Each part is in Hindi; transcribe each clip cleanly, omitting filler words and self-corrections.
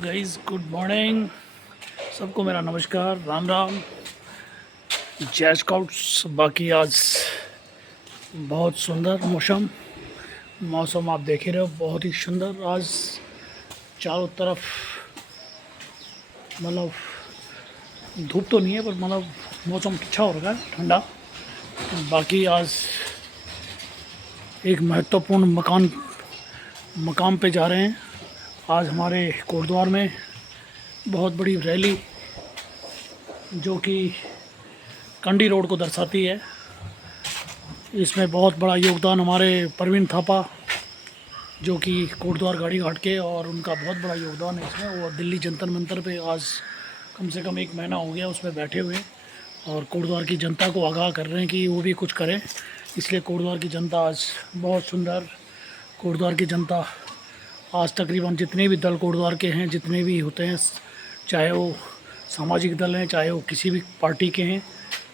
Guys good morning. सबको मेरा नमस्कार, राम राम, जय स्काउट्स। बाकी आज बहुत सुंदर मौसम आप देख ही रहे हो, बहुत ही सुंदर। आज चारों तरफ मतलब धूप तो नहीं है, पर मतलब मौसम अच्छा हो रहा है, ठंडा। बाकी आज एक महत्वपूर्ण मकाम पे जा रहे हैं। आज हमारे कोटद्वार में बहुत बड़ी रैली, जो कि कंडी रोड को दर्शाती है। इसमें बहुत बड़ा योगदान हमारे प्रवीण थापा, जो कि कोटद्वार गाड़ी घाट के, और उनका बहुत बड़ा योगदान है इसमें। वो दिल्ली जंतर मंतर पे आज कम से कम 1 महीना हो गया उसमें बैठे हुए, और कोटद्वार की जनता को आगाह कर रहे हैं कि वो भी कुछ करें। इसलिए कोटद्वार की जनता आज बहुत सुंदर, कोटद्वार की जनता आज तकरीबन जितने भी दल कोटद्वार के हैं, जितने भी होते हैं, चाहे वो सामाजिक दल हैं, चाहे वो किसी भी पार्टी के हैं,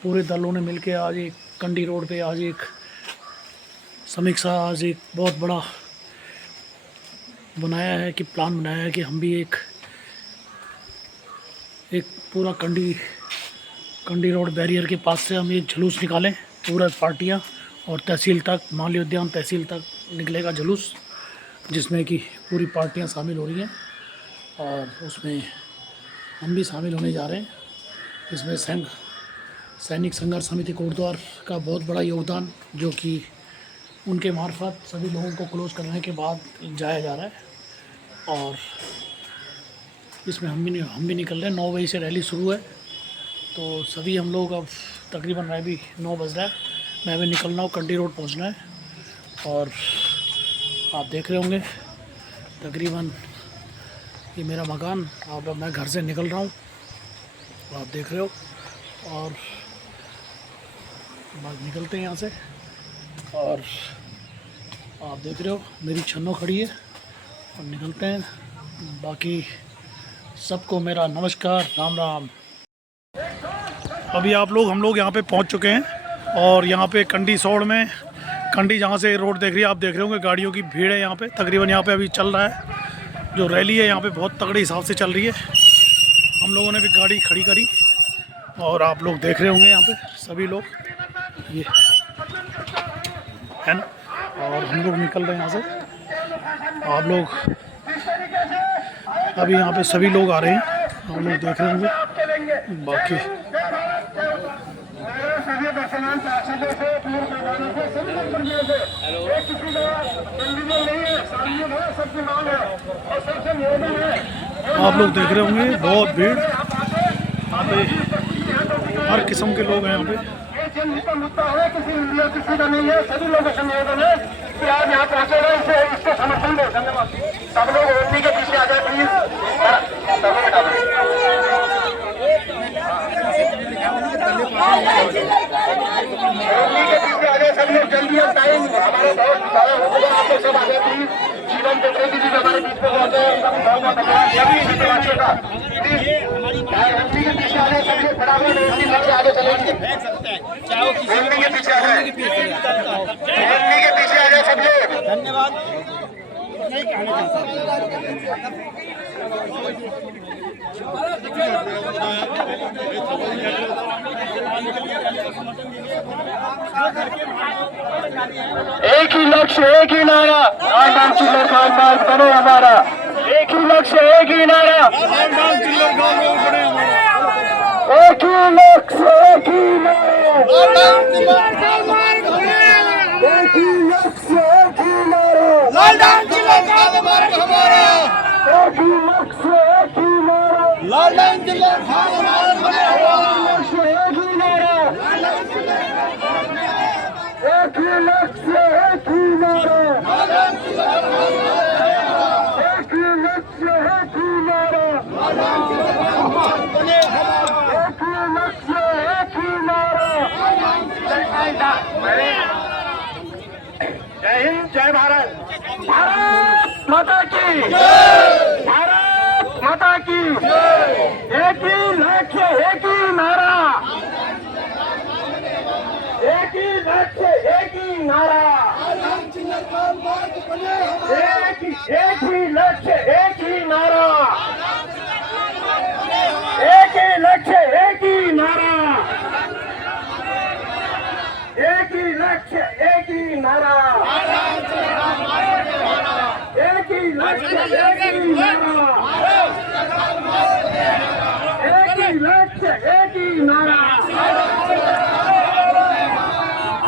पूरे दलों ने मिलकर आज एक कंडी रोड पे आज एक समीक्षा, आज एक बहुत बड़ा बनाया है कि प्लान बनाया है कि हम भी एक पूरा कंडी रोड बैरियर के पास से हम एक जुलूस निकालें, पूरा पार्टियां, और तहसील तक, माली उद्यान तहसील तक निकलेगा जुलूस, जिसमें कि पूरी पार्टियां शामिल हो रही हैं, और उसमें हम भी शामिल होने जा रहे हैं। इसमें सैनिक संघर्ष समिति कोटद्वार का बहुत बड़ा योगदान, जो कि उनके मार्फत सभी लोगों को क्लोज करने के बाद जाया जा रहा है। और इसमें हम भी निकल रहे हैं। 9 बजे से रैली शुरू है, तो सभी हम लोग अब तकरीबन, मैं भी 9 बज रहा है, मैं भी निकल रहा हूँ, कंडी रोड पहुँचना है। और आप देख रहे होंगे तकरीबन ये मेरा मकान। अब मैं घर से निकल रहा हूँ, आप देख रहे हो, और बस निकलते हैं यहाँ से। और आप देख रहे हो मेरी छन्नो खड़ी है, और निकलते हैं। बाकी सबको मेरा नमस्कार, राम राम। अभी हम लोग यहाँ पे पहुँच चुके हैं, और यहाँ पे कंडी सोड़ में, कंडी जहाँ से रोड देख रही है, आप देख रहे होंगे गाड़ियों की भीड़ है यहाँ पे। तकरीबन यहाँ पे अभी चल रहा है जो रैली है, यहाँ पे बहुत तगड़े हिसाब से चल रही है। हम लोगों ने भी गाड़ी खड़ी करी, और आप लोग देख रहे होंगे यहाँ पे सभी लोग, ये है ना। और हम लोग निकल रहे हैं यहाँ से। आप लोग अभी यहाँ पे सभी लोग आ रहे हैं, हम लोग देख रहे होंगे। बाकी आप लोग देख रहे होंगे बहुत भीड़, यहाँ पे हर किस्म के लोग हैं यहाँ पे। मुद्दा है, किसी का नहीं है, सभी लोगों का निवेदन है कि आप यहाँ पहुँचे रहे, इसको समर्थन दो। धन्यवाद। सब लोग ओढ़नी के पीछे आ जाए प्लीज। ओढ़नी के पीछे आ जाए सब लोग जल्दी। अब टाइम हमारे बहुत सारा हो गया, आप लोग सब आ जाए प्लीज। जीवन चतुर्वेदी जी हमारे बीच में पहुंचे, ओढ़नी के पीछे आ जाए सब लोग, खड़ा हुए ओढ़नी के आगे चलेंगे। ओढ़नी के पीछे आ जाए, ओढ़नी के पीछे आ जाए सब लोग। धन्यवाद। एक ही लक्ष्य, एक ही नारा, राम चिल्लर खान बने हमारा। एक ही लक्ष्य, एक ही नारा, राम चिल्लर खान बने हमारा। एक ही लक्ष्य, एक ही नारा, एक ही लक्ष्य, एक ही नारा, लालडान जिला खान हमारा। एक ही लक्ष्य, एक ही नारा, लालडान जिला खान हमारा। एक ही नारा, एक ही लक्ष्य, एक ही नारा, एक ही लक्ष्य, एक ही नारा, एक ही लक्ष्य, एक ही नारा। जय हिंद, जय भारत, भारत माता की, भारत माता की। एक ही लक्ष्य, एक ही नारा, एक ही लक्ष्य, एक ही नारा, एक ही लक्ष्य, एक ही नारा। लक्ष्य एक ही नारा, एक ही लक्ष्य एक ही नारा, एक ही लक्ष्य एक ही नारा।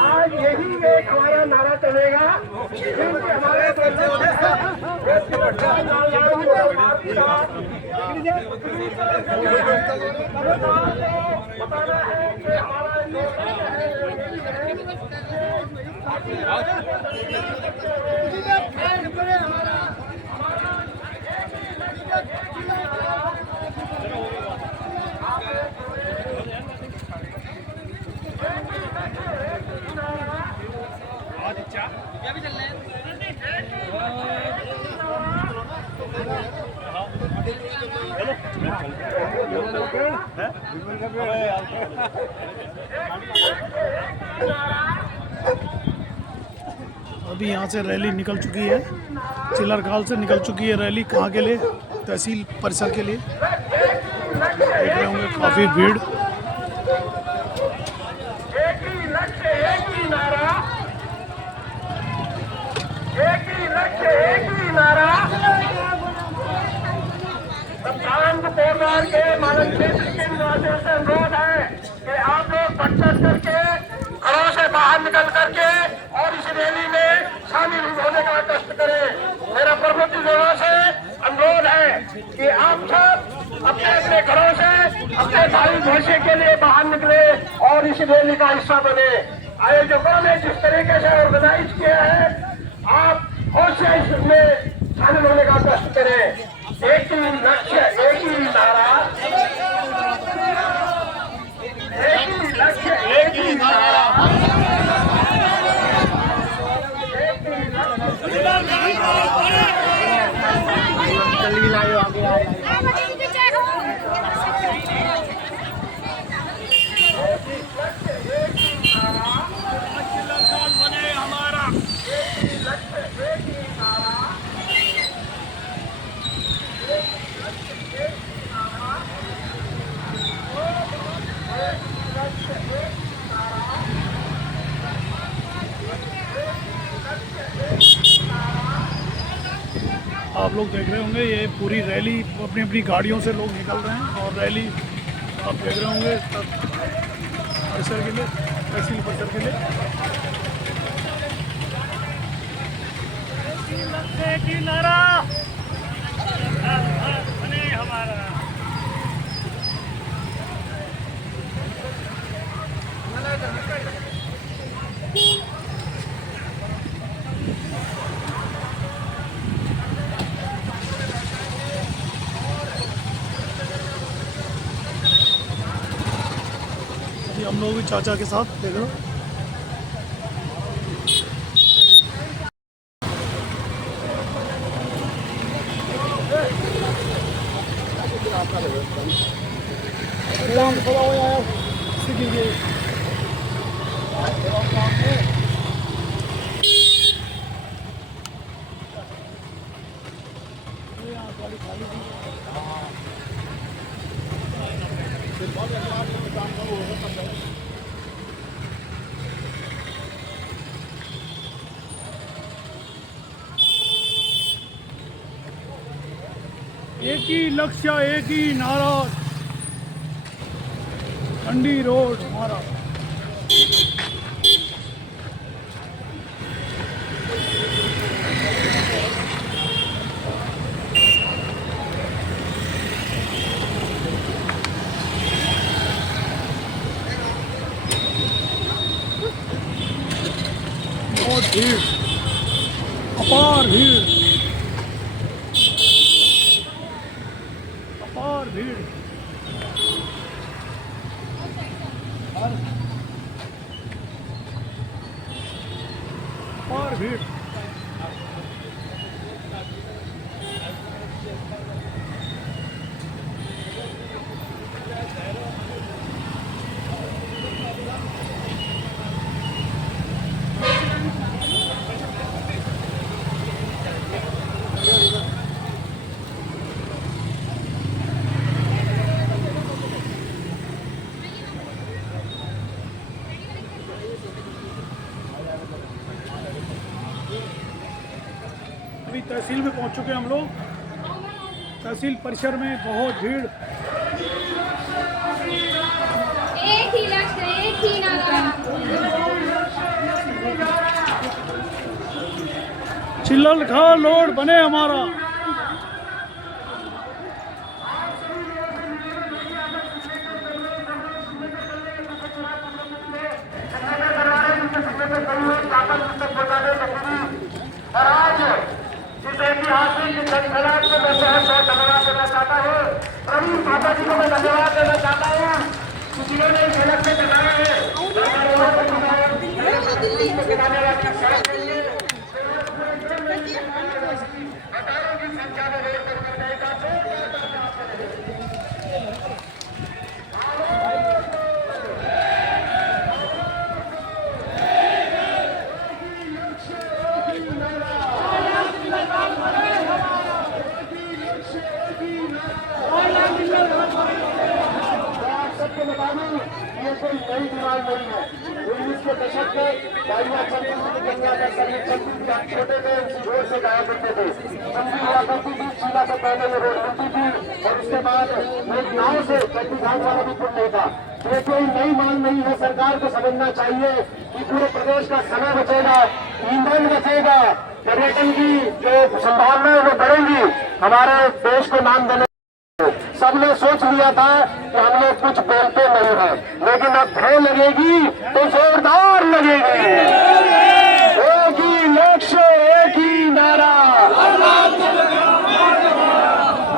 आज यही एक हमारा नारा चलेगा, क्योंकि हमारे बताना है कि हमारा अभी यहाँ से रैली निकल चुकी है, चिल्लरखाल से निकल चुकी है रैली। कहाँ के लिए? तहसील परिसर के लिए। देख रहे होंगे काफ़ी भीड़। एक ही लक्ष्य एक ही नारा, एक ही लक्ष्य एक ही नारा। के मानव क्षेत्र के निवासियों से अनुरोध है कि आप लोग बढ़ करके घरों से बाहर निकल करके और इस रैली में शामिल होने का कष्ट करें। मेरा प्रमुख लोगों से अनुरोध है कि आप सब अपने अपने घरों से अपने भाई भैंसे के लिए बाहर निकले और इस रैली का हिस्सा बने। आयोजकों ने जिस तरीके से ऑर्गेनाइज किया है, आप अवश्य इसमें शामिल होने का कष्ट करें। एक ही लक्ष्य एक ही नारा, एक ही लक्ष्य एक ही नारा, एक ही आप लोग देख रहे होंगे ये पूरी रैली अपनी अपनी गाड़ियों से लोग निकल रहे हैं और रैली आप देख रहे होंगे परिसर के लिए, तहसील परिसर के लिए। नारा हमारा हम लोग भी चाचा के साथ देख रहे हो। एक ही लक्ष्य एक ही नारा, कंडी रोड हमारा। बहुत भीड़, अपार भीड़, अपार भीड़। अपार भीड़। तहसील में पहुंच चुके हैं हम लोग। तहसील परिसर में बहुत भीड़। एक ही लक्ष्य, एक ही नारा। चिल्लल खा लोड बने हमारा। और आज इस ऐतिहासिक जनसभा को मैं बहुत बहुत धन्यवाद देना चाहता हूँ। प्रवीण थापा जी को मैं धन्यवाद देना चाहता हूँ जिन्होंने इस झलक से दिखाया है हजारों की संख्या में रेल करने का ये कोई नई बीमारी नहीं है। 19 के दशक में गाड़ियां चलती थी, गंगा का सर्विस चलती थी, हम छोटे थे उसी रोड से जाया करते थे। चंदी हुआ करती थी, शीला से पहले ये रोड बनती थी और उसके बाद एक गाँव से चंदी घाट वाला भी पुल नहीं था। ये कोई नई मांग नहीं है। सरकार को समझना चाहिए कि पूरे प्रदेश का समय बचेगा, ईंधन बचेगा, पर्यटन की जो संभावनाएं वो बढ़ेंगी, हमारे देश को नाम देने। सबने सोच लिया था कि हम लोग कुछ बोलते नहीं हैं, लेकिन अब भय लगेगी तो जोरदार लगेगी। एक ही लक्ष्य, एक ही नारा।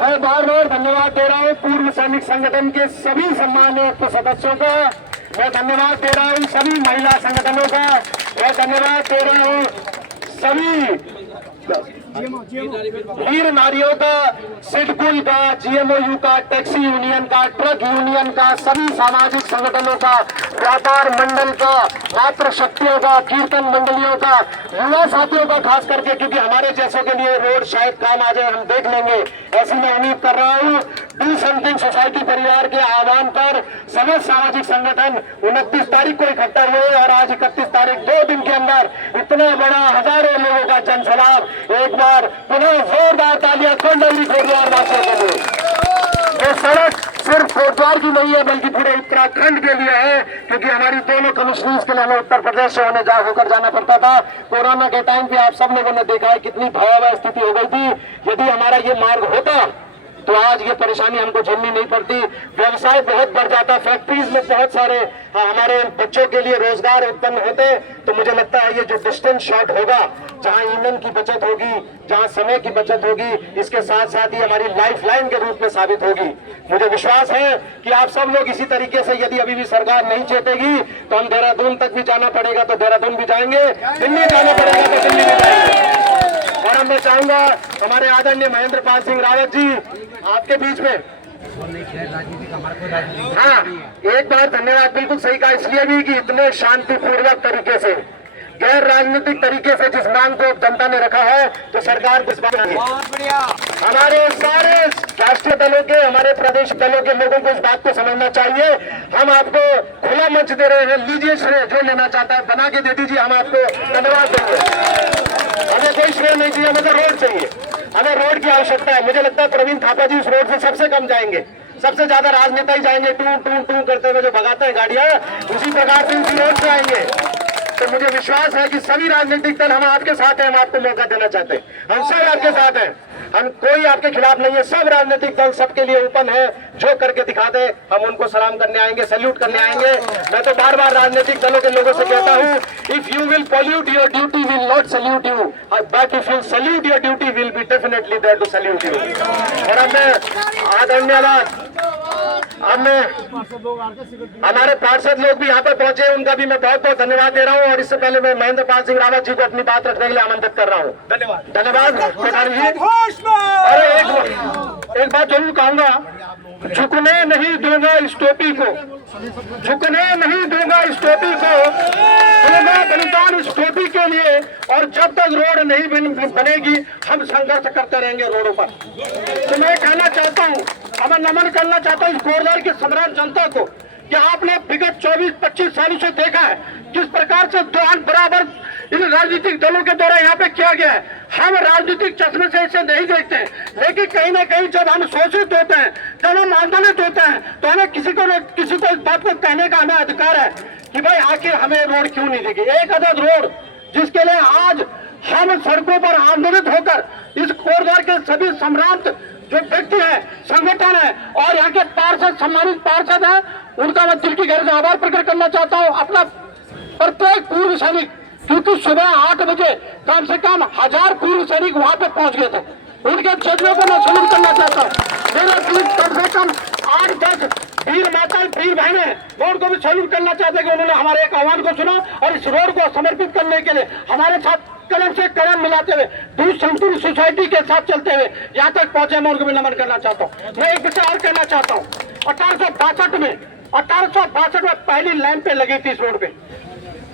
मैं बार बार धन्यवाद दे रहा हूँ पूर्व सैनिक संगठन के सभी सम्मानित सदस्यों का। मैं धन्यवाद दे रहा हूँ सभी महिला संगठनों का। मैं धन्यवाद दे रहा हूँ सभी वीर नारियों का, सिडकुल का, GMOU का, टैक्सी यूनियन का, ट्रक यूनियन का, सभी सामाजिक संगठनों का, व्यापार मंडल का, मातृ शक्तियों का, कीर्तन मंडलियों का, युवा साथियों का खास करके, क्योंकि हमारे जैसों के लिए रोड शायद काम आ जाए, हम देख लेंगे ऐसी मैं उम्मीद कर रहा हूँ। डू समथिंग सोसाइटी परिवार के आह्वान पर सभी सामाजिक संगठन 29 तारीख को इकट्ठा हुए और आज 31 तारीख 2 दिन के अंदर इतना बड़ा हजारों लोगों का जनसलाब। एक बार पुनः जोरदार तालियां कोंडागिरी कोटद्वार वासियों के लिए। ये सड़क सिर्फ कोटद्वार की नहीं है बल्कि पूरे उत्तराखंड के लिए है, क्योंकि हमारी दोनों कमिश्नरीज के लिए हमें उत्तर प्रदेश से होकर जाना पड़ता था। कोरोना के टाइम पे आप सब लोगों ने देखा है कितनी भयावह स्थिति हो गई थी। यदि हमारा ये मार्ग होता तो आज ये परेशानी हमको झेलनी नहीं पड़ती। व्यवसाय बहुत बढ़ जाता, फैक्ट्रीज में बहुत सारे हमारे बच्चों के लिए रोजगार उत्पन्न होते। तो मुझे लगता है ये जो डिस्टेंस शॉर्ट होगा, जहां ईंधन की बचत होगी, जहां समय की बचत होगी, इसके साथ साथ ही हमारी लाइफ लाइन के रूप में साबित होगी। मुझे विश्वास है कि आप सब लोग इसी तरीके से, यदि अभी भी सरकार नहीं चेतेगी तो हम देहरादून तक भी जाना पड़ेगा तो देहरादून भी जाएंगे, दिल्ली जाना पड़ेगा तो दिल्ली भी जाएंगे। और अब मैं चाहूंगा हमारे आदरणीय महेंद्र पाल सिंह रावत जी आपके बीच में। हाँ, एक बार धन्यवाद, बिल्कुल सही कहा, इसलिए भी कि इतने शांतिपूर्वक तरीके से, गैर राजनीतिक तरीके से जिस मांग को जनता ने रखा है तो सरकार को इस बात हमारे सारे राष्ट्रीय दलों के, हमारे प्रदेश दलों के लोगों को इस बात को समझना चाहिए। हम आपको खुला मंच दे रहे हैं, लीजिए श्रेय, जो लेना चाहता है बना के दे दीजिए, हम आपको धन्यवाद देंगे। हमें कोई श्रेय नहीं चाहिए, हमें तो रोड चाहिए, हमें रोड की आवश्यकता है। मुझे लगता है प्रवीण थापा जी इस रोड से सबसे कम जाएंगे, सबसे ज्यादा राजनेता ही जाएंगे टू टू टू करते हुए, जो भगाते हैं गाड़ियां, उसी प्रकार से इसी रोड से आएंगे। तो मुझे विश्वास है कि सभी राजनीतिक दल हम आपके साथ हैं, हम आपको मौका देना चाहते हैं, हम सब आपके साथ हैं, हम कोई आपके खिलाफ नहीं है। सब राजनीतिक दल सबके लिए ओपन है, जो करके दिखा दे हम उनको सलाम करने आएंगे, सैल्यूट करने आएंगे। मैं तो बार बार राजनीतिक दलों के लोगों से कहता हूँ, if you will pollute your duty will not salute you, but if you salute your duty will be definitely there to salute you. और अब मैं अब मैं हमारे पार्षद लोग भी यहाँ पर पहुंचे, उनका भी मैं बहुत बहुत धन्यवाद दे रहा हूँ। और इससे पहले मैं महेंद्र पाल सिंह रावत जी को अपनी बात रखने के लिए आमंत्रित कर रहा हूँ। धन्यवाद जी। अरे एक बात जरूर कहूंगा, झुकने नहीं दूंगा इस टोपी को, झुकने नहीं दूंगा इस टोपी को, दूंगा बलिदान इस टोपी के लिए। और जब तक रोड नहीं बनेगी हम संघर्ष करते रहेंगे रोडों पर। तो मैं कहना चाहता हूँ, मैं नमन करना चाहता हूँ इस कोटद्वार की साधारण जनता को, कि आपने विगत 24-25 सालों से देखा है किस प्रकार से दो बराबर इन राजनीतिक दलों के द्वारा यहाँ पे किया गया है। हम राजनीतिक चश्मे से इसे नहीं देखते हैं, लेकिन कहीं ना कहीं जब हम शोषित होते हैं, जब हम आंदोलित होते हैं, तो हमें किसी को इस बात को कहने का हमें अधिकार है कि भाई आखिर हमें रोड क्यों नहीं देगी। एक अदद रोड जिसके लिए आज हम सड़कों पर आंदोलित होकर इस कोरद्वार के सभी सम्रांत जो व्यक्ति है, संगठन है और यहाँ के पार्षद, सम्मानित पार्षद है, उनका मैं दिल की गहराई से आभार प्रकट करना चाहता हूँ। अपना प्रत्येक पूर्व सैनिक, क्योंकि सुबह 8 बजे कम से कम 1000 पूर्व सैनिक वहां पे पहुंच गए थे, उनके चेहरों को मैं सैल्यूट करना चाहता हूँ। मेरा कम से कम 8-10 वीर माता, वीर बहने, मैं उनको भी सैल्यूट करना चाहता कि उन्होंने हमारे एक आह्वान को सुना और इस रोड को समर्पित करने के लिए हमारे साथ कदम से कदम मिलाते हुए, दूध संतुलित सोसाइटी के साथ चलते हुए यहाँ तक पहुंचे। मैं उनको भी नमन करना चाहता हूँ। मैं एक विषय और कहना चाहता हूँ। 1862 में पहली लैंप पे लगी थी इस रोड पे।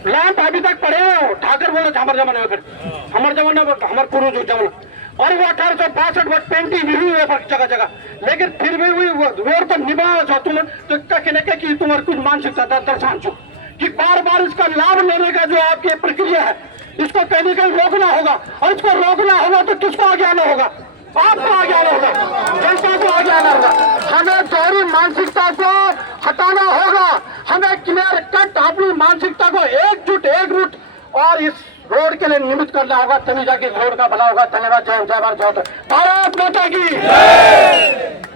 लैंप अभी तक पड़े हो, ठाकर बोले हमारे जमाने में, फिर हमारे जमाने में, हमारे पूर्वज जमाना, और वो 1862 में पेंटिंग भी हुई है जगह जगह, लेकिन फिर भी हुई रोड तो निभा जाओ तुम तो कहने के कि तुम्हारी कुछ मानसिकता दर्शान चुक कि बार बार इसका लाभ लेने का जो आपकी प्रक्रिया है, इसको कहीं ना कहीं रोकना होगा। और इसको रोकना होगा तो किसको आगे आना होगा? आपको आगे आना होगा, जनता को आगे आना होगा। हमें दोहरी मानसिकता को हटाना होगा। हमें क्लियर कट अपनी मानसिकता को एकजुट और इस रोड के लिए निमित्त करना होगा, तभी जाके इस रोड का भला होगा। धन्यवाद। जय भारत, भारत माता की।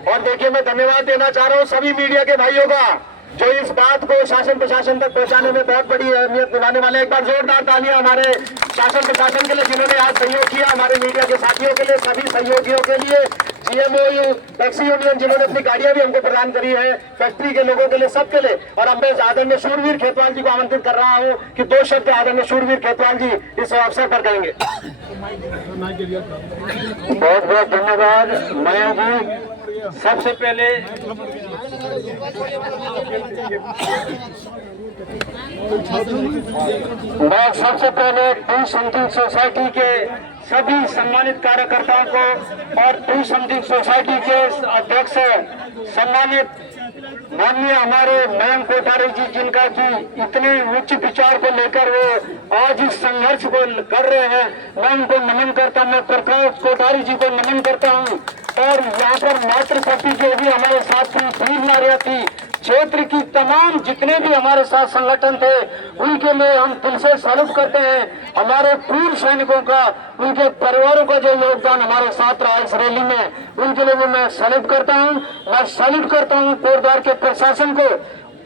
और देखिए, मैं धन्यवाद देना चाह रहा हूँ सभी मीडिया के भाइयों का जो इस बात को शासन प्रशासन तक पहुंचाने में बहुत बड़ी अहमियत दिलाने वाले। एक बार जोरदार तालियां हमारे शासन प्रशासन के लिए जिन्होंने आज सहयोग किया, हमारे मीडिया के साथियों के लिए, सभी सहयोगियों के लिए, GMO टैक्सी यूनियन जिन्होंने अपनी गाड़ियां भी हमको प्रदान करी है, फैक्ट्री के लोगों के लिए, सबके लिए। और अब मैं आदरणीय शूरवीर खेतवाल जी को आमंत्रित कर रहा हूँ कि 2 शब्द आदरणीय शूरवीर खेतवाल जी इस अवसर पर कहेंगे। बहुत बहुत धन्यवाद मयंक जी। सबसे पहले टू समथिंग सोसाइटी के सभी सम्मानित कार्यकर्ताओं को और टू समथिंग सोसाइटी के अध्यक्ष सम्मानित माननीय हमारे मयंक कोठारी जी, जिनका कि इतने उच्च विचार को लेकर वो आज इस संघर्ष को कर रहे हैं, मैं उनको नमन करता हूँ। मैं प्रकाश कोठारी जी को नमन करता हूँ। और यहाँ पर मातृशक्ति जो भी हमारे साथ थी, क्षेत्र की तमाम जितने भी हमारे साथ संगठन थे, उनके लिए हम दिल से सैल्यूट करते हैं। हमारे पूर्व सैनिकों का, उनके परिवारों का जो योगदान हमारे साथ रहा इस रैली में, उनके लिए भी मैं सैल्यूट करता हूं। मैं सैल्यूट करता हूं कोटद्वार के प्रशासन को,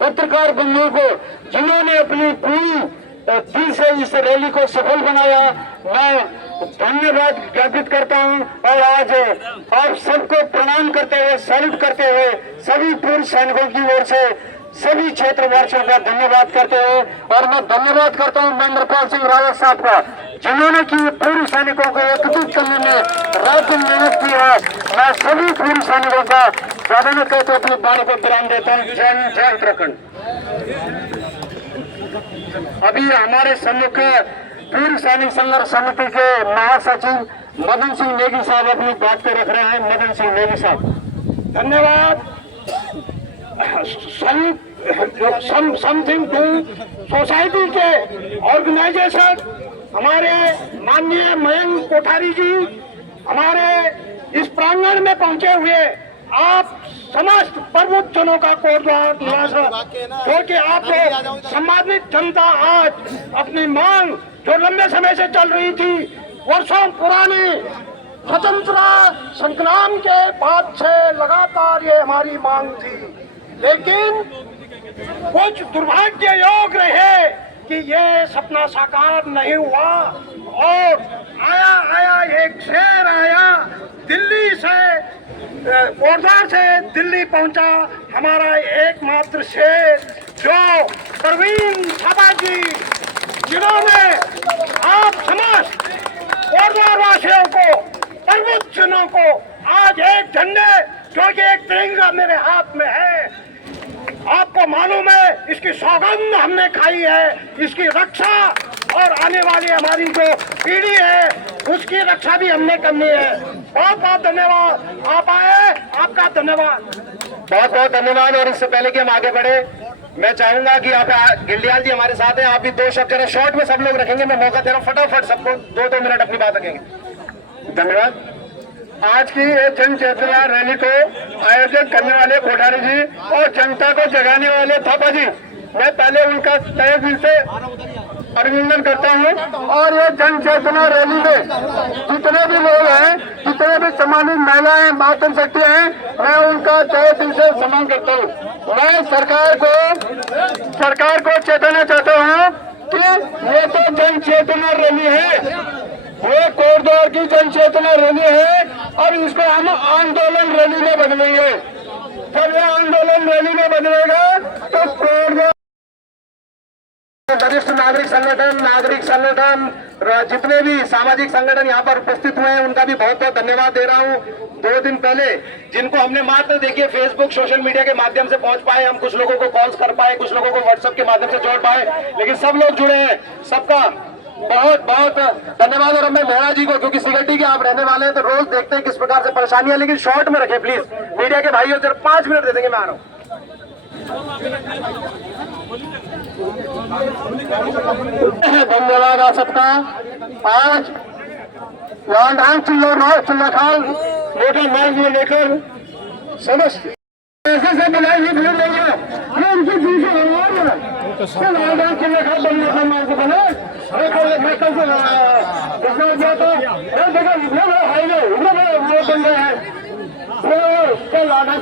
पत्रकार बंधुओं को, जिन्होंने अपनी पूरी दिल से इस रैली को सफल बनाया। मैं धन्यवाद ज्ञापित करता हूं और आज आप सबको प्रणाम करते हुए, सैल्यूट करते हुए, सभी पूर्व सैनिकों की ओर से सभी क्षेत्रवासियों का धन्यवाद करते हुए, और मैं धन्यवाद करता हूं महेंद्रपाल सिंह रावत साहब का, जिन्होंने की पूर्व सैनिकों को एकत्रित करने में रात दिन मेहनत की है। मैं सभी पूर्व सैनिकों का ज्यादा न कहते अपनी बाणी को विराम देता हूँ। जय उत्तराखंड। अभी हमारे सम्मुख पूर्व सैनिक संघर्ष समिति के महासचिव मदन सिंह नेगी साहब अपनी बात को रख रहे हैं। मदन सिंह नेगी साहब। धन्यवाद। समथिंग टू सोसाइटी के ऑर्गेनाइजेशन हमारे माननीय मयंक कोठारी जी हमारे इस प्रांगण में पहुंचे हुए आप समस्त प्रमुख जनों का कोटद्वार निवासी, क्योंकि आप लोग सम्मानित जनता आज अपनी मांग जो लंबे समय से चल रही थी, वर्षों पुरानी स्वतंत्रता संग्राम के बाद से लगातार ये हमारी मांग थी, लेकिन कुछ दुर्भाग्य योग रहे कि ये सपना साकार नहीं हुआ। और आया एक शेर आया दिल्ली से, कोटद्वार से दिल्ली पहुंचा हमारा एकमात्र शेर, जो प्रवीण सभा जी, जिन्होंने आप समस्त कोटद्वार वासियों को, प्रमुख जनों को आज एक झंडे, जो कि एक तिरंगा मेरे हाथ में है, आपको मालूम है इसकी सौगंध हमने खाई है, इसकी रक्षा और आने वाली हमारी जो पीढ़ी है उसकी रक्षा भी हमने करनी है। बहुत बहुत धन्यवाद। आप आए, आपका धन्यवाद। बहुत बहुत धन्यवाद। और इससे पहले कि हम आगे बढ़े, मैं चाहूंगा कि आप गिल्डियाल जी हमारे साथ हैं, आप भी 2 शब्द जरा शॉर्ट में सब लोग रखेंगे, मैं मौका दे रहा हूँ, फटाफट सबको 2-2 मिनट अपनी बात रखेंगे। धन्यवाद। आज की ये जन चेतना रैली को आयोजित करने वाले कोठारी जी और जनता को जगाने वाले थापा जी, मैं पहले उनका तहे दिल से अभिनंदन करता हूं। और ये जन चेतना रैली में जितने भी लोग हैं, जितने भी सम्मानित महिलाएं, मातम शक्ति हैं, मैं उनका तहे दिल से सम्मान करता हूं। मैं सरकार को चेताना चाहता हूं कि ये तो जन चेतना रैली है, ये कोटद्वार की जन चेतना रैली है, अब इसको हम आंदोलन रैली में बदलेंगे। जब ये आंदोलन रैली में बदलेगा तो कोटद्वार वरिष्ठ नागरिक संगठन जितने भी सामाजिक संगठन यहाँ पर उपस्थित हुए हैं उनका भी बहुत बहुत धन्यवाद दे रहा हूँ। 2 दिन पहले जिनको हमने मात्र देखिए फेसबुक सोशल मीडिया के माध्यम से पहुंच पाए, हम कुछ लोगों को कॉल्स कर पाए, कुछ लोगों को व्हाट्सएप के माध्यम से जोड़ पाए, लेकिन सब लोग जुड़े हैं, सबका बहुत बहुत धन्यवाद। और मैं मेहरा जी को, क्योंकि सिगटी के आप रहने वाले हैं तो रोज देखते हैं किस प्रकार से परेशानियां, लेकिन शॉर्ट में रखें प्लीज। मीडिया के भाइयों जरा 5 मिनट दे देंगे, मैं आ रहा हूँ। धन्यवाद आप सबका। आज चिल्लाखाल लेकर मार्ग में लेकर समस्त ऐसे से बनाई हुई भीड़ नहीं है, ये उनकी दूसरी भगवान है। चिल्लाखाल बनिया मार्ग को बने, मैं कल से गया था, देखो हाईवे वो बन गए हैं,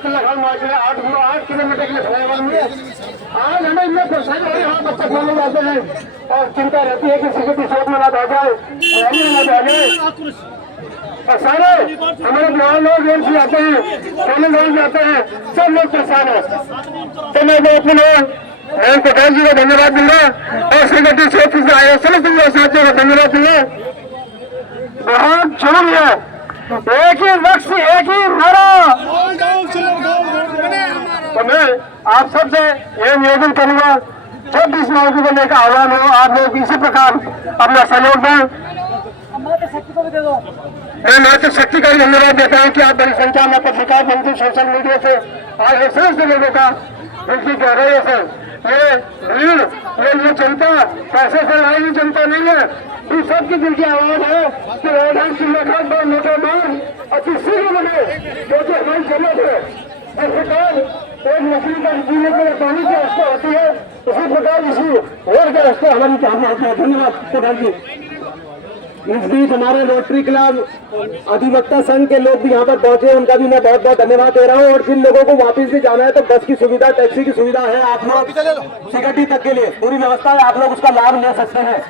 चिल्लाखाल मार्ग 8 किलोमीटर के लिए फ्लाईओवर में। आज हमें इतने परेशानी हो रही है, बच्चे खोलने जाते हैं और चिंता रहती है कि सिक्योरिटी शॉप में ना आ जाए, और सारे हमारे गाँव लोग रेल से जाते हैं, सोने गाँव जाते हैं, सब लोग परेशान है। तो मैं अपने कोठारी जी को धन्यवाद दूंगा और सिक्योरिटी शॉप से आए समस्त साथियों को धन्यवाद दूंगा। बहुत जरूरी है, एक ही लक्ष्य, एक ही नारा। तो मैं आप सबसे यह निवेदन करूंगा, जब भी इस मौके को लेकर आह्वान हो, आप लोग इसी प्रकार अपना सहयोग दें। मैं मातृ शक्ति का भी धन्यवाद देता हूँ कि आप बड़ी संख्या में पत्रकार बंधु सोशल मीडिया से आए समस्त लोगों का उनकी गहराइयों से ये भीड़, ये जनता पैसे से लाई हुई जनता नहीं है, ये सबकी दिल की आवाज है कि रोडान चिल्लाखाल पर मोटे मांग और किसी भी बने जो कि हमारी जरूरत है। और सरकार एक मछली का जीने के लिए पानी की व्यवस्था होती है, उसी प्रकार इसी रोड का रास्ता हमारी चाहना होता है। धन्यवाद प्रधान जी। इस बीच हमारे रोटरी क्लब अधिवक्ता संघ के लोग भी यहाँ पर पहुंचे, उनका भी मैं बहुत बहुत धन्यवाद दे रहा हूँ। और जिन लोगों को वापस भी जाना है तो बस की सुविधा, टैक्सी की सुविधा है, आप लोग सिगटी तक के लिए पूरी व्यवस्था है, आप लोग उसका लाभ ले सकते हैं।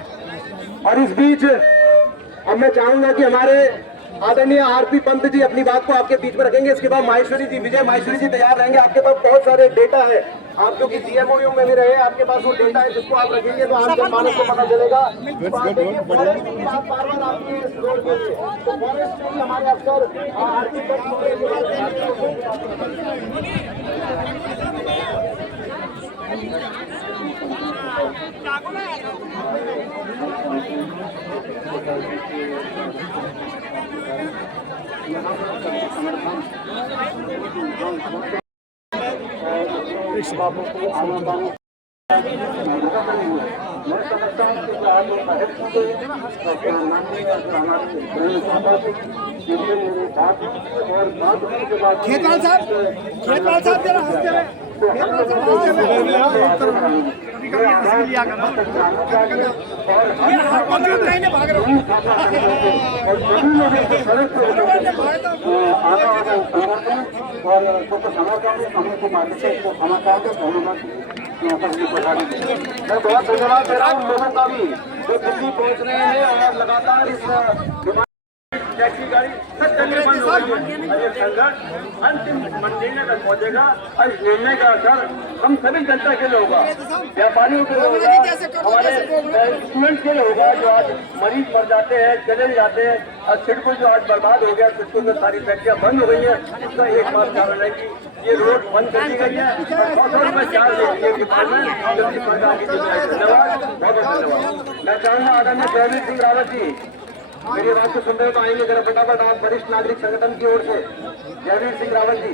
और इस बीच अब मैं चाहूंगा कि हमारे आदरणीय आरपी पंत जी अपनी बात को आपके बीच में रखेंगे। इसके बाद माहेश्वरी जी, विजय माहेश्वरी जी तैयार रहेंगे। आपके पास बहुत सारे डेटा है, आप जो कि जीएमओ में भी रहे, आपके पास वो डेटा है जिसको आप रखेंगे तो आम जनमानस को पता चलेगा। फॉरेस्ट की बात बार-बार आपकी इस रोड के लिए, तो फॉरेस्ट में हमारे अफसर आरपी खेतवाल साहब जरा भाग रहा मैं बहुत धन्यवाद दे रहा हूँ लोगों का भी जो दिल्ली पहुँच रहे हैं और लगातार इस टैक्सी गाड़ी सब जगह बंद हो गई है। ये संघर्ष अंतिम मंजिल तक पहुंचेगा और इस निर्णय का असर हम सभी जनता के लिए होगा, व्यापारियों के लिए होगा, हमारे स्टूडेंट्स के लिए होगा जो आज मरीज मर जाते हैं, चले जाते हैं, और सिडको जो आज बर्बाद हो गया, सिडको में सारी फैक्ट्रियाँ बंद हो गई है। इसका एकमात्र कारण है कि ये रोड बंद कर दी गई है। धन्यवाद, बहुत बहुत धन्यवाद। मैं चाहूँगा आदरणीय जयवीर सिंह रावत जी मेरी बात को सुन रहे हो तो आएंगे जरा फटाफट आप वरिष्ठ नागरिक संगठन की ओर से। जयवीर सिंह रावत जी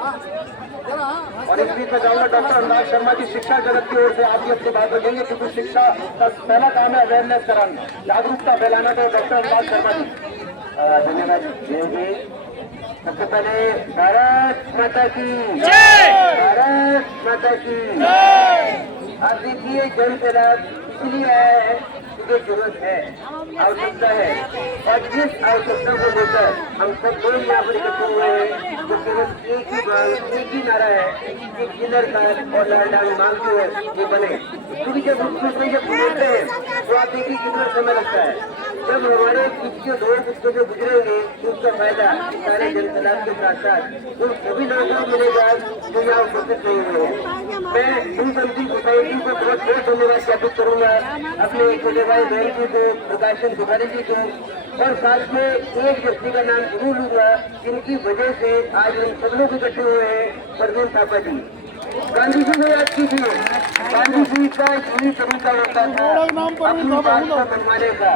और इस बीच में जाऊंगा डॉक्टर अनुराग शर्मा जी शिक्षा जगत की ओर से आप भी अपनी बात रखेंगे, क्योंकि शिक्षा का पहला काम है अवेयरनेस कराना, जागरूकता फैलाना। तो डॉक्टर अनुराग शर्मा जी। धन्यवाद जी। सबसे पहले भारत माता की जय, भारत माता की जय। आप देखिए जन सैलाब इसलिए आया है क्योंकि जरूरत है, आवश्यकता है, और जिस आवश्यकता को लेकर हम सब लोग यहाँ पर इकट्ठे हुए हैं, तो केवल एक ही बात, एक ही नारा है कि किन्नर कार्ड और लालडांग मांगते हैं ये बने। क्योंकि जब मुख्यमंत्री जब बोलते हैं तो आप देखिए कितना समय लगता है। जब हमारे कुछ के दौर कुछ जो गुजरेंगे उसका फायदा सारे जनसैलाब के साथ साथ उन सभी लोगों को मिलेगा जो यहाँ उपस्थित नहीं हुए हैं। मैं हिंद समझी सोसाइटी को बहुत बहुत धन्यवाद ज्ञापित करूंगा, अपने छोटे भाई बहन जी को, प्रकाशन बुखारी जी को, और साथ में एक व्यक्ति का नाम जरूर लूंगा जिनकी वजह से आज हम सब लोग इकट्ठे हुए हैं, परवीन थापा जी। गांधी जी को याद कीजिए, गांधी जी का यही तरीका होता था अपनी बात को मनवाने का।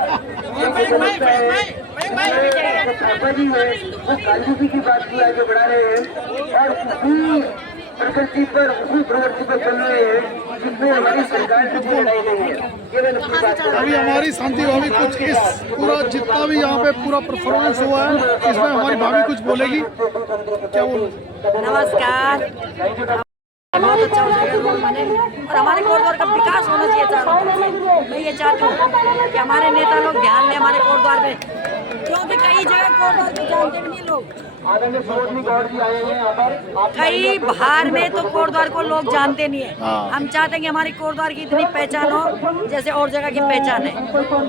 मुझे लगता है थापा जी है वो गांधी जी की बात को आगे बढ़ा रहे हैं और उसी प्रकृति पर, उसी प्रवृत्ति पर चल रहे हैं जिसमें हमारी सरकार से कोई लड़ाई नहीं है। केवल अपनी बात को अभी हमारी शांति भाभी कुछ इस पूरा जितना भी यहाँ पे पूरा परफॉर्मेंस हुआ है इसमें हमारी भाभी कुछ बोलेगी, क्या बोल? नमस्कार। बहुत अच्छा हो जाएगा रोड बने और हमारे कोटद्वार का विकास होना चाहिए था। मैं ये चाहती हूँ कि हमारे नेता लोग ध्यान दें हमारे कोटद्वार पे, क्योंकि कई जगह कोटद्वार को जानते भी नहीं लोग। कई बाहर में तो कोटद्वार को लोग जानते नहीं है। हम चाहते हैं कि हमारी कोटद्वार की इतनी पहचान हो जैसे और जगह की पहचान है।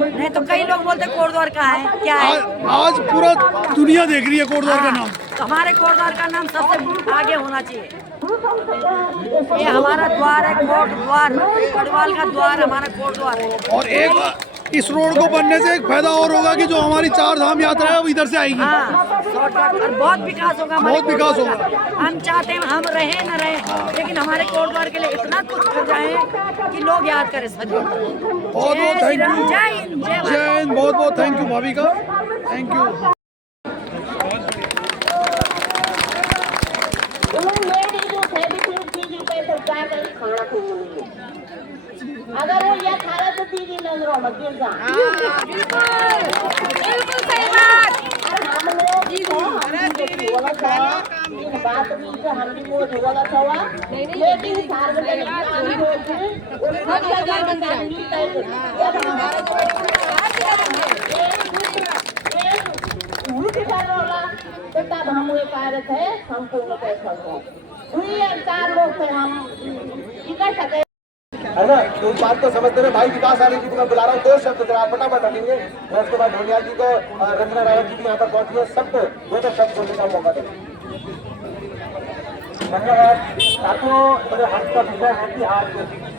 नहीं तो कई लोग बोलते कोटद्वार कहाँ है, क्या है। आज पूरा दुनिया देख रही है कोटद्वार का नाम, तो हमारे कोटद्वार का नाम सबसे आगे होना चाहिए। ये हमारा द्वार है, कोट द्वार, गढ़वाल का द्वार हमारा कोट द्वार है। और एक इस रोड को बनने से एक फायदा और होगा कि जो हमारी 4 धाम यात्रा है वो इधर से आएगी। हाँ, शॉर्टकट और बहुत विकास होगा, बहुत विकास होगा। हम चाहते हैं हम रहे न रहे, लेकिन हमारे कोट द्वार के लिए इतना कुछ कर जाए कि लोग याद करें सभी। बहुत बहुत थैंक यू, जय हिंद, जय हिंद। बहुत बहुत थैंक यू भाभी का, थैंक यू। अगर वो यह खाना तो दीदी नजरों में गिर जा। बिल्कुल सही बात। हम लोग बोला था इन बात भी से हम भी वो बोला था लेकिन सार्वजनिक काम होती वो सब जगह बंद मिलता है। तो तब हम ये कार्य थे संपूर्ण पैसा को 2-4 लोग से हम इकट्ठा सके है ना। तो इस बात को समझते हुए भाई विकास आने जी को मैं बुला रहा हूँ, 2 शब्द जरा आप फटाफट रखेंगे। और उसके बाद ढोलिया जी को, रंजना रावत जी भी यहाँ पर पहुंची है, सबको 2 शब्द बोलने का मौका दें। धन्यवाद साथियों। मेरे हर्ष का विषय है कि आज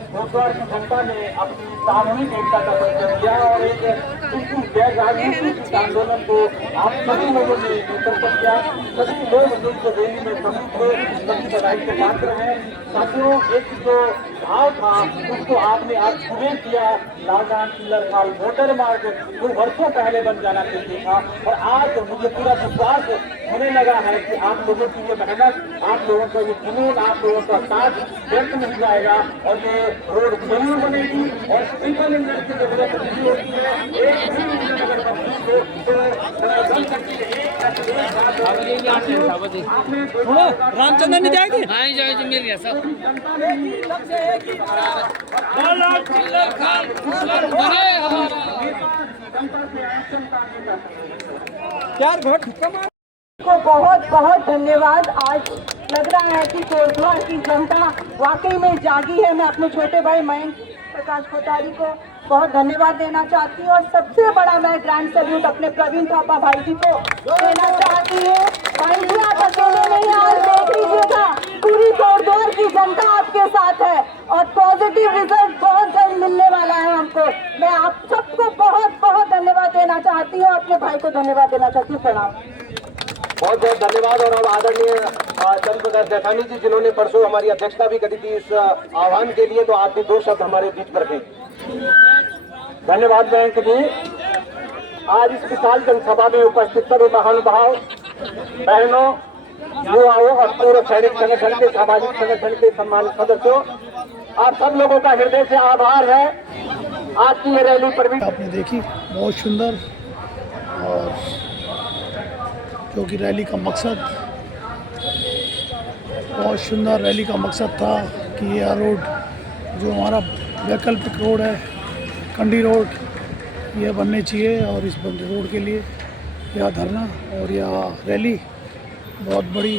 कोटद्वार की जनता ने अपनी सामूहिक एकता का परिचय दिया और एक बिल्कुल गैर राजनीतिक आंदोलन को आप सभी लोगों ने नेतृत्व किया। सभी लोग इस रैली में प्रमुख थे, सभी बधाई के पात्र हैं। साथियों, एक जो भाव था उसको आपने आज सुबह किया। लालडांग किन्नर खाल मोटर मार्ग जो वर्षों पहले बन जाना चाहिए था, और आज मुझे पूरा विश्वास होने लगा है कि आप लोगों की ये मेहनत, आप लोगों का ये जुनून, आप लोगों का साथ व्यक्त मिल जाएगा और ये रोड जरूर बनेगी। और ट्रिपल इंजन की जरूरत नहीं होती है, एक भी इंजन अगर कंप्लीट हो तो बन सकती है। रामचंद्र नहीं जाएंगे। यार को बहुत बहुत धन्यवाद। आज लग रहा है कि कोटद्वार की जनता वाकई में जागी है। मैं अपने छोटे भाई मयंक प्रकाश कोठारी को बहुत धन्यवाद देना चाहती हूँ, और सबसे बड़ा मैं ग्रैंड सैल्यूट अपने प्रवीण थापा भाई जी को देना चाहती हूँ। भाई जी आप अकेले नहीं, आज देख लीजिएगा पूरी कोटद्वार की जनता आपके साथ है और पॉजिटिव रिजल्ट बहुत जल्द मिलने वाला है हमको। मैं आप सबको बहुत बहुत धन्यवाद देना चाहती हूँ, अपने भाई को धन्यवाद देना चाहती हूँ। प्रणाम। बहुत बहुत धन्यवाद। और अब आदरणीय चंद्र प्रकाश जैठानी जी, जिन्होंने परसों हमारी अध्यक्षता भी करी थी इस आह्वान के लिए, तो आप भी 2 शब्द हमारे बीच पर रखें। धन्यवाद बैंक जी। आज इस विशाल जनसभा में उपस्थित सभी महानुभाव, बहनों, युवाओं और पूर्व सैनिक संगठन के सामाजिक संगठन के सम्मानित सदस्यों, आप सब लोगों का हृदय से आभार है। आज की ये रैली पर भी आपने देखी, बहुत सुंदर, और जो कि रैली का मकसद, बहुत सुंदर रैली का मकसद था कि यह रोड जो हमारा वैकल्पिक रोड है, कंडी रोड, यह बननी चाहिए। और इस रोड के लिए यह धरना और यह रैली बहुत बड़ी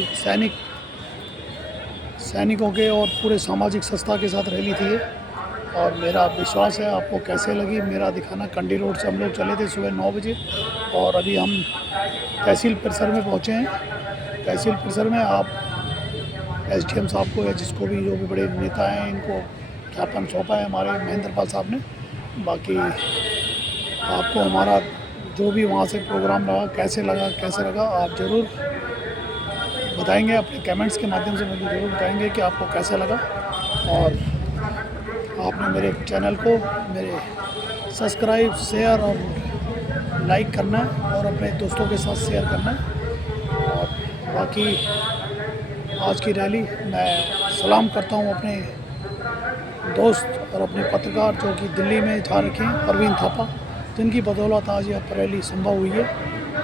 सैनिकों के और पूरे सामाजिक संस्था के साथ रैली थी ये। और मेरा विश्वास है आपको कैसे लगी मेरा दिखाना। कंडी रोड से हम लोग चले थे सुबह 9 बजे और अभी हम तहसील परिसर में पहुँचे हैं। तहसील परिसर में आप SDM साहब को या जिसको भी, जो भी बड़े नेता हैं, इनको ज्ञापन सौंपा है हमारे महेंद्र पाल साहब ने। बाकी आपको हमारा जो भी वहाँ से प्रोग्राम लगा, कैसे लगा आप ज़रूर बताएंगे, अपने कमेंट्स के माध्यम से मुझे ज़रूर बताएंगे कि आपको कैसा लगा। और आपने मेरे चैनल को मेरे सब्सक्राइब, शेयर और लाइक करना है और अपने दोस्तों के साथ शेयर करना है। और बाकी आज की रैली मैं सलाम करता हूँ अपने दोस्त और अपने पत्रकार जो कि दिल्ली में जा रखे हैं, परवीन थापा, जिनकी बदौलत आज यह रैली संभव हुई है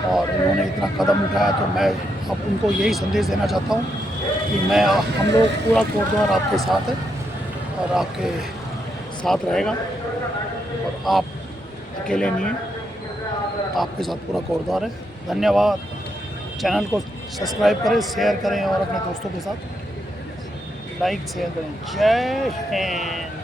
और उन्होंने इतना कदम उठाया। तो मैं अब उनको यही संदेश देना चाहता हूँ कि हम लोग पूरा कोटद्वार आपके साथ है और आपके साथ रहेगा और आप अकेले नहीं हैं, आपके साथ पूरा कोटद्वार है। धन्यवाद। चैनल को सब्सक्राइब करें, शेयर करें और अपने दोस्तों के साथ लाइक शेयर करें। जय हिंद।